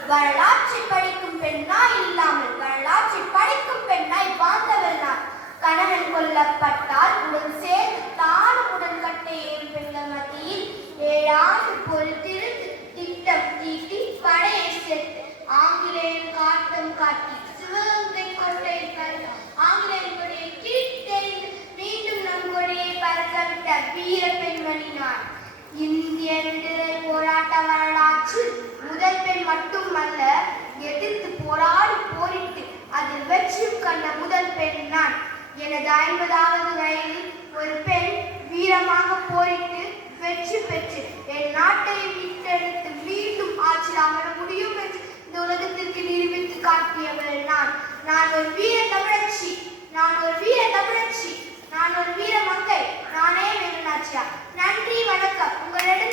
வரலாற்றை படிக்கும் பெண்ணாய் இல்லாமல் வரலாற்றை படிக்கும் பெண்ணாய் வாழ்ந்தவள் நான். கணவன் கொல்லப்பட்டால் உடன் சேர்ந்து தானும் உடன் கட்டை ஏறும் பெண்கள் மத்தியில் 7 ஆண்டு பொறுத்திருந்து திட்டம் தீட்டி படையை சேர்த்து ஆங்கிலேயன் காட்டம் காட்டி சிவகங்கை கோட்டை ஆங்கிலேயன் கொடியை கிழித்தெறிந்து மீண்டும் நம் கொடியை பறக்கவிட்ட வீர பெண்மணி நான். இந்திய விடுதலை போராட்ட வரலாற்றில் முதல் பெண் மட்டுமல்ல, எதிர்த்து போராடி போரிட்டு அதில் வெற்றி கண்ட முதல் பெண் நான். எனது 50வது வயதில் ஒரு பெண் வீரமாக போரிட்டு வெற்றி பெற்று என் நாட்டை மீட்டெடுத்து மீண்டும் ஆட்சியில் அமர முடியும் என்று இந்த உலகத்திற்கு நிரூபித்து காட்டியவள் நான். நான் ஒரு வீர தமிழச்சி, நான் ஒரு வீர தமிழச்சி, நான் ஒரு வீர மக்கள், நானே வேலுநாச்சியார். நன்றி, வணக்கம். உங்களிடம்